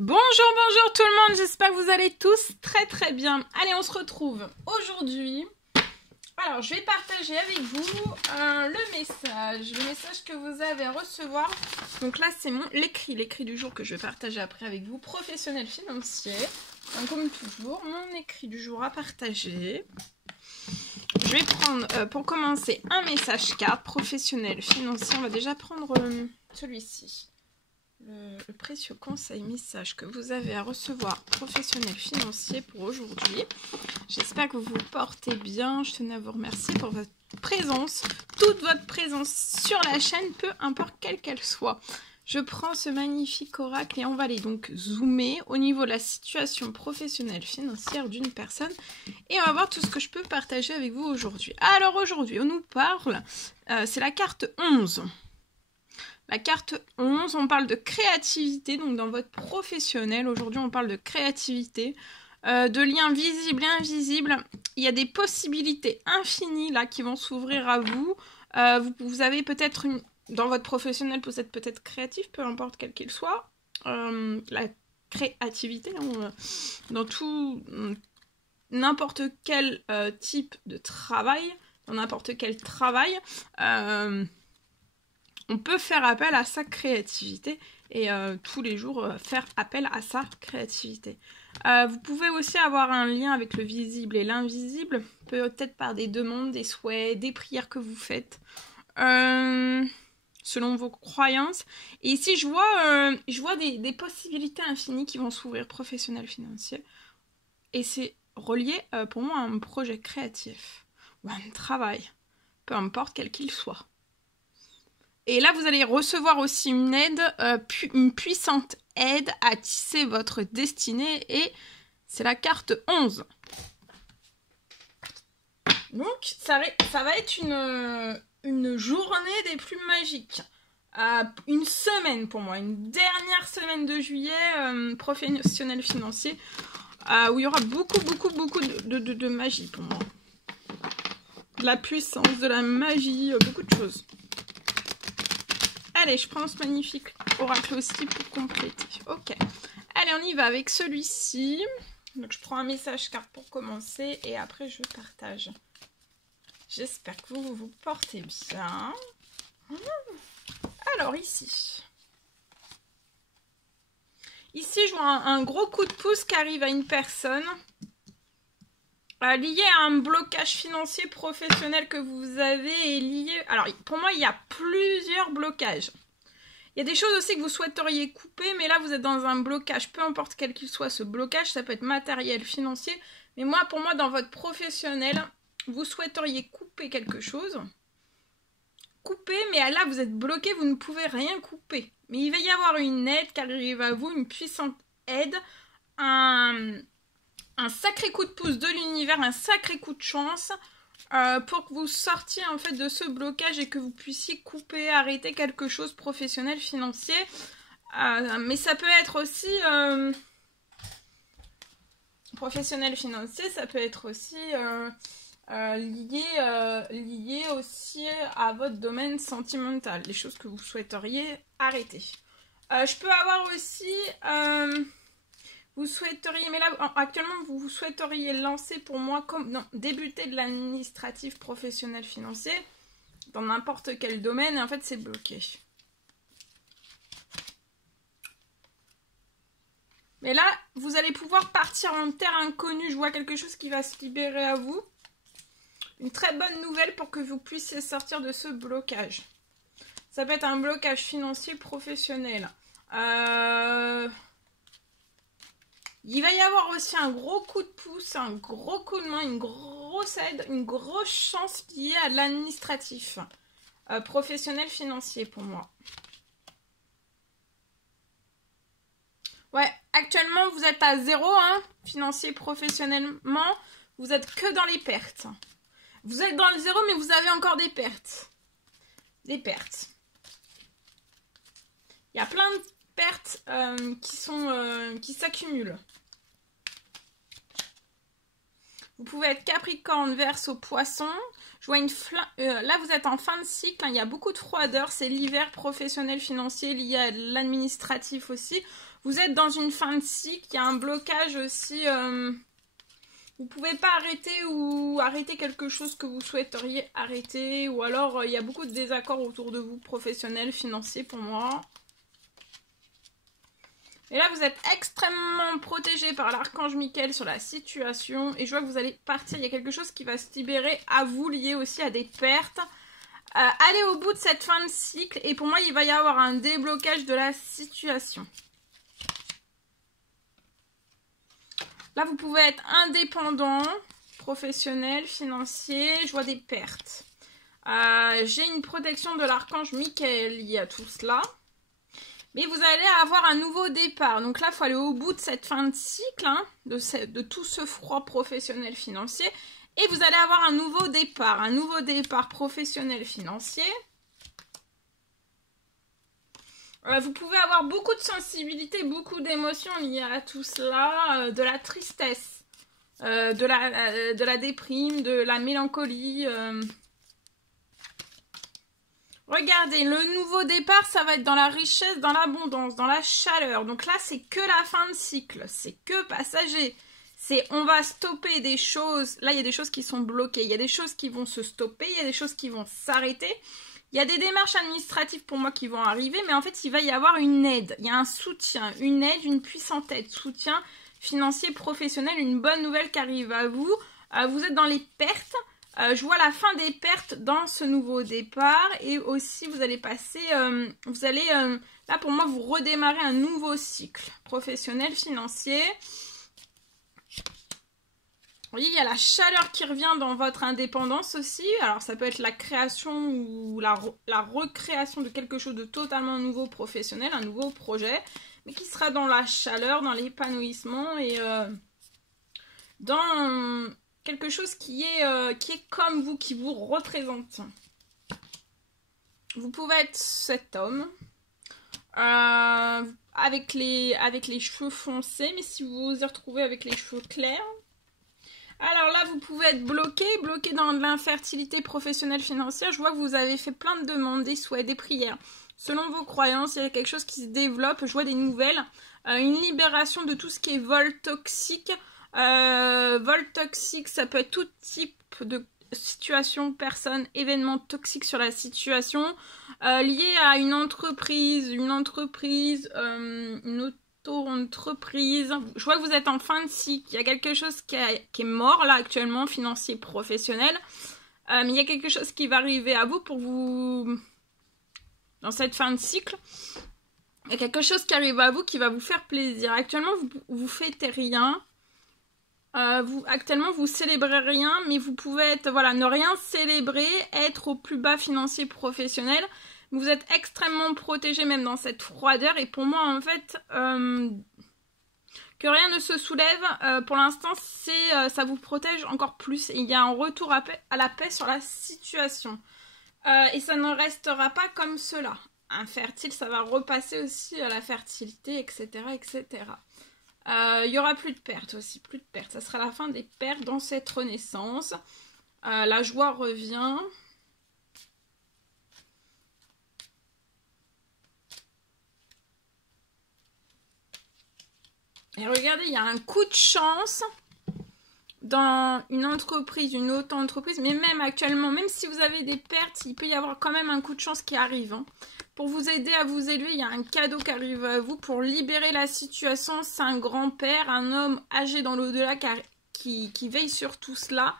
Bonjour, bonjour tout le monde, j'espère que vous allez tous très bien. Allez, on se retrouve aujourd'hui. Alors, je vais partager avec vous le message que vous avez à recevoir. Donc là, c'est l'écrit du jour que je vais partager après avec vous, professionnel financier. Donc, comme toujours, mon écrit du jour à partager. Je vais prendre, pour commencer, un message carte professionnel financier. On va déjà prendre celui-ci. Le précieux conseil message que vous avez à recevoir professionnel financier pour aujourd'hui. J'espère que vous vous portez bien. Je tenais à vous remercier pour votre présence, toute votre présence sur la chaîne, peu importe quelle qu'elle soit. Je prends ce magnifique oracle et on va aller donc zoomer au niveau de la situation professionnelle financière d'une personne et on va voir tout ce que je peux partager avec vous aujourd'hui. Alors aujourd'hui, on nous parle, c'est la carte 11. La carte 11, on parle de créativité, donc dans votre professionnel, aujourd'hui on parle de créativité, de liens visibles et invisibles. Il y a des possibilités infinies là qui vont s'ouvrir à vous. Vous avez peut-être, dans votre professionnel, vous êtes peut-être créatif, peu importe quel qu'il soit. La créativité, dans tout, n'importe quel type de travail, dans n'importe quel travail, on peut faire appel à sa créativité et tous les jours faire appel à sa créativité. Vous pouvez aussi avoir un lien avec le visible et l'invisible, peut-être par des demandes, des souhaits, des prières que vous faites, selon vos croyances. Et ici, je vois des possibilités infinies qui vont s'ouvrir professionnel financier. Et c'est relié pour moi à un projet créatif ou à un travail, peu importe quel qu'il soit. Et là, vous allez recevoir aussi une aide, une puissante aide à tisser votre destinée. Et c'est la carte 11. Donc, ça va être une journée des plus magiques. Une semaine pour moi, une dernière semaine de juillet, professionnel financier, où il y aura beaucoup de magie pour moi. De la puissance, de la magie, beaucoup de choses. Allez, je prends ce magnifique oracle aussi pour compléter. Ok. Allez, on y va avec celui-ci. Donc, je prends un message carte pour commencer et après, je partage. J'espère que vous vous portez bien. Alors, ici. Ici, je vois un gros coup de pouce qui arrive à une personne lié à un blocage financier professionnel que vous avez et lié... Alors, pour moi, il y a plusieurs blocages. Il y a des choses aussi que vous souhaiteriez couper, mais là, vous êtes dans un blocage, peu importe quel qu'il soit ce blocage, ça peut être matériel, financier, mais pour moi, dans votre professionnel, vous souhaiteriez couper quelque chose. Couper, mais là, vous êtes bloqué, vous ne pouvez rien couper. Mais il va y avoir une aide qui arrive à vous, une puissante aide, un sacré coup de pouce de l'univers, un sacré coup de chance pour que vous sortiez en fait de ce blocage et que vous puissiez couper, arrêter quelque chose professionnel, financier. Mais ça peut être aussi professionnel, financier, ça peut être aussi lié aussi à votre domaine sentimental, les choses que vous souhaiteriez arrêter. Je peux avoir aussi... vous souhaiteriez, mais là, actuellement, vous souhaiteriez lancer pour moi, débuter de l'administratif professionnel financier dans n'importe quel domaine, et en fait, c'est bloqué. Mais là, vous allez pouvoir partir en terre inconnue. Je vois quelque chose qui va se libérer à vous. Une très bonne nouvelle pour que vous puissiez sortir de ce blocage. Ça peut être un blocage financier professionnel. Il va y avoir aussi un gros coup de pouce, un gros coup de main, une grosse aide, une grosse chance liée à l'administratif. Professionnel financier pour moi. Ouais, actuellement vous êtes à 0, hein, financier professionnellement. Vous êtes que dans les pertes. Vous êtes dans le 0, mais vous avez encore des pertes. Des pertes. Il y a plein de pertes qui s'accumulent. Vous pouvez être Capricorne, Verseau, Poisson. Je vois là, vous êtes en fin de cycle, hein, il y a beaucoup de froideur, c'est l'hiver professionnel financier lié à l'administratif aussi. Vous êtes dans une fin de cycle, il y a un blocage aussi. Vous ne pouvez pas arrêter ou arrêter quelque chose que vous souhaiteriez arrêter. Ou alors, il y a beaucoup de désaccords autour de vous, professionnels, financiers pour moi. Et là, vous êtes extrêmement protégé par l'archange Michael sur la situation. Et je vois que vous allez partir. Il y a quelque chose qui va se libérer à vous, lié aussi à des pertes. Allez au bout de cette fin de cycle. Et pour moi, il va y avoir un déblocage de la situation. Là, vous pouvez être indépendant, professionnel, financier. Je vois des pertes. J'ai une protection de l'archange Michael liée à tout cela. Mais vous allez avoir un nouveau départ. Donc là, il faut aller au bout de cette fin de cycle, hein, de tout ce froid professionnel financier. Et vous allez avoir un nouveau départ professionnel financier. Vous pouvez avoir beaucoup de sensibilité, beaucoup d'émotions liées à tout cela, de la tristesse, de la déprime, de la mélancolie. Regardez, le nouveau départ, ça va être dans la richesse, dans l'abondance, dans la chaleur. Donc là, c'est que la fin de cycle, c'est que passager. On va stopper des choses. Là, il y a des choses qui sont bloquées. Il y a des choses qui vont se stopper. Il y a des choses qui vont s'arrêter. Il y a des démarches administratives pour moi qui vont arriver. Mais en fait, il va y avoir une aide. Il y a un soutien, une aide, une puissante aide. Soutien financier, professionnel. Une bonne nouvelle qui arrive à vous. Vous êtes dans les pertes. Je vois la fin des pertes dans ce nouveau départ. Et aussi, vous allez passer... là, pour moi, vous redémarrez un nouveau cycle professionnel, financier. Vous voyez, il y a la chaleur qui revient dans votre indépendance aussi. Alors, ça peut être la création ou la recréation de quelque chose de totalement nouveau professionnel, un nouveau projet, mais qui sera dans la chaleur, dans l'épanouissement et dans quelque chose qui est comme vous, qui vous représente. Vous pouvez être cet homme avec les cheveux foncés, mais si vous vous y retrouvez avec les cheveux clairs, alors là, vous pouvez être bloqué dans de l'infertilité professionnelle financière. Je vois que vous avez fait plein de demandes, des souhaits, des prières. Selon vos croyances, il y a quelque chose qui se développe. Je vois des nouvelles. Une libération de tout ce qui est vol toxique. Vol toxique, ça peut être tout type de situation, personne, événement toxique sur la situation. Lié à une entreprise, une auto-entreprise. Je vois que vous êtes en fin de cycle. Il y a quelque chose qui est mort là actuellement, financier, professionnel. Mais il y a quelque chose qui va arriver à vous pour vous... Dans cette fin de cycle, il y a quelque chose qui arrive à vous qui va vous faire plaisir. Actuellement, vous fêtez rien. Actuellement, vous célébrez rien, mais vous pouvez être, voilà, ne rien célébrer, être au plus bas financier professionnel. Vous êtes extrêmement protégé même dans cette froideur. Et pour moi, en fait, que rien ne se soulève, pour l'instant, ça vous protège encore plus. Et il y a un retour à la paix sur la situation. Et ça ne restera pas comme cela. Infertile, ça va repasser aussi à la fertilité, etc., etc. Il y aura plus de pertes aussi, plus de pertes. Ça sera la fin des pertes dans cette renaissance. La joie revient. Et regardez, il y a un coup de chance dans une entreprise, une auto-entreprise, mais même actuellement, même si vous avez des pertes, il peut y avoir quand même un coup de chance qui arrive. Hein. Pour vous aider à vous élever, il y a un cadeau qui arrive à vous pour libérer la situation. C'est un grand-père, un homme âgé dans l'au-delà qui veille sur tout cela.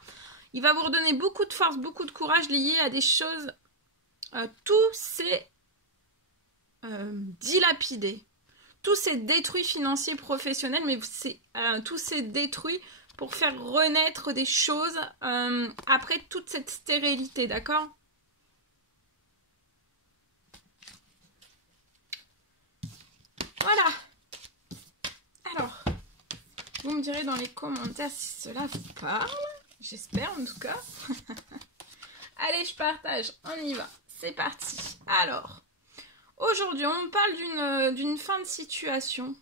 Il va vous redonner beaucoup de force, beaucoup de courage lié à des choses. Tout s'est dilapidé. Tout s'est détruit financier, professionnel, mais tout s'est détruit pour faire renaître des choses après toute cette stérilité, d'accord ? Voilà. Alors, vous me direz dans les commentaires si cela vous parle. J'espère en tout cas. Allez, je partage. On y va. C'est parti. Alors, aujourd'hui, on me parle d'une fin de situation.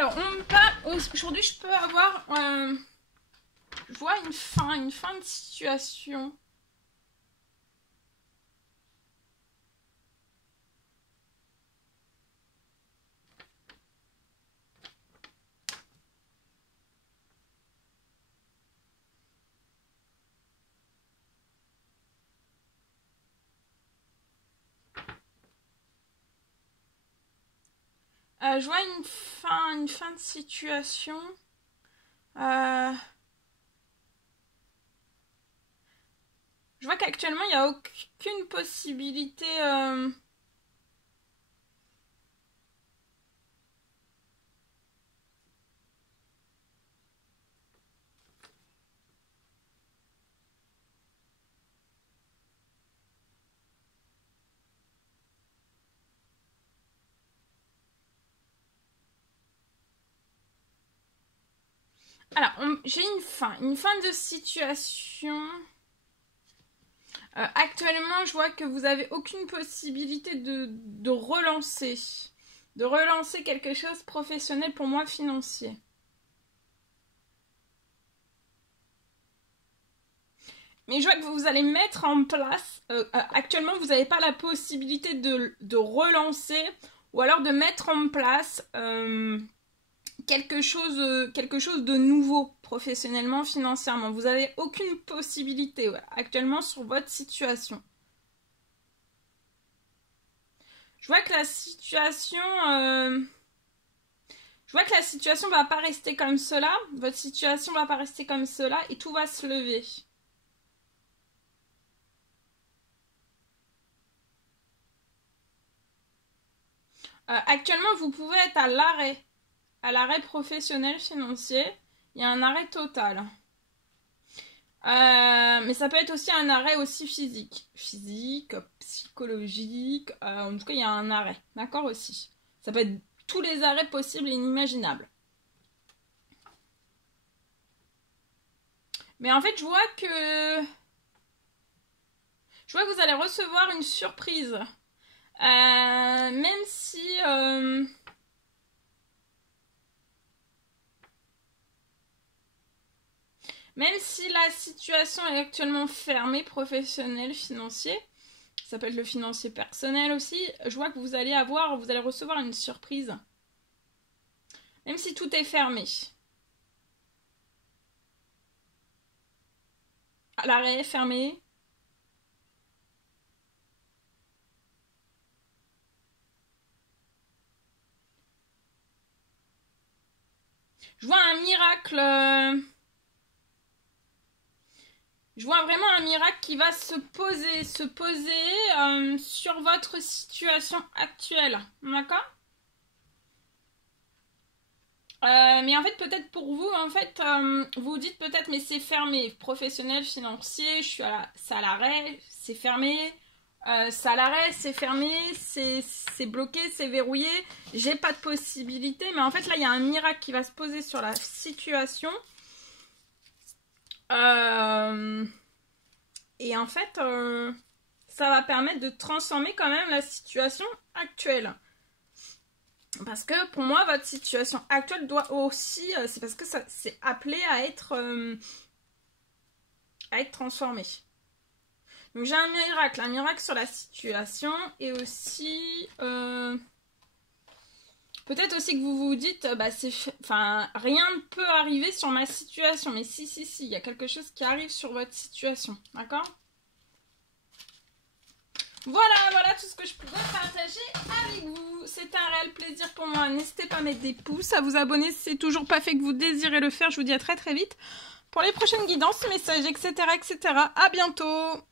Alors, on me parle... Aujourd'hui, je peux avoir... je vois une fin de situation. Je vois une fin de situation. Je vois qu'actuellement, il n'y a aucune possibilité... Alors, j'ai une fin de situation. Actuellement, je vois que vous n'avez aucune possibilité de relancer quelque chose professionnel, pour moi financier. Mais je vois que vous allez mettre en place, actuellement vous n'avez pas la possibilité de relancer ou alors de mettre en place quelque chose de nouveau professionnellement, financièrement. Vous n'avez aucune possibilité actuellement sur votre situation. Je vois que la situation va pas rester comme cela. Votre situation va pas rester comme cela et tout va se lever. Actuellement, vous pouvez être à l'arrêt professionnel financier. Il y a un arrêt total. Mais ça peut être aussi un arrêt aussi physique, psychologique, en tout cas il y a un arrêt, d'accord aussi. Ça peut être tous les arrêts possibles et inimaginables. Mais en fait je vois que vous allez recevoir une surprise, même si la situation est actuellement fermée, professionnelle, financier, ça peut être le financier personnel aussi, je vois que vous allez recevoir une surprise. Même si tout est fermé. À l'arrêt, fermé. Je vois un miracle... Je vois vraiment un miracle qui va se poser sur votre situation actuelle, d'accord ? Mais en fait, peut-être pour vous, en fait, vous dites peut-être, mais c'est fermé, professionnel, financier, c'est à l'arrêt, c'est fermé, c'est à l'arrêt, c'est fermé, c'est bloqué, c'est verrouillé, j'ai pas de possibilité, mais en fait, là, il y a un miracle qui va se poser sur la situation. Et en fait, ça va permettre de transformer quand même la situation actuelle. Parce que pour moi, votre situation actuelle doit aussi... c'est parce que c'est appelé à être transformé. Donc j'ai un miracle sur la situation. Et aussi... peut-être aussi que vous vous dites, rien ne peut arriver sur ma situation. Mais si, il y a quelque chose qui arrive sur votre situation. D'accord ? Voilà tout ce que je pouvais partager avec vous. C'était un réel plaisir pour moi. N'hésitez pas à mettre des pouces, à vous abonner si c'est toujours pas fait que vous désirez le faire. Je vous dis à très vite pour les prochaines guidances, messages, etc. À bientôt.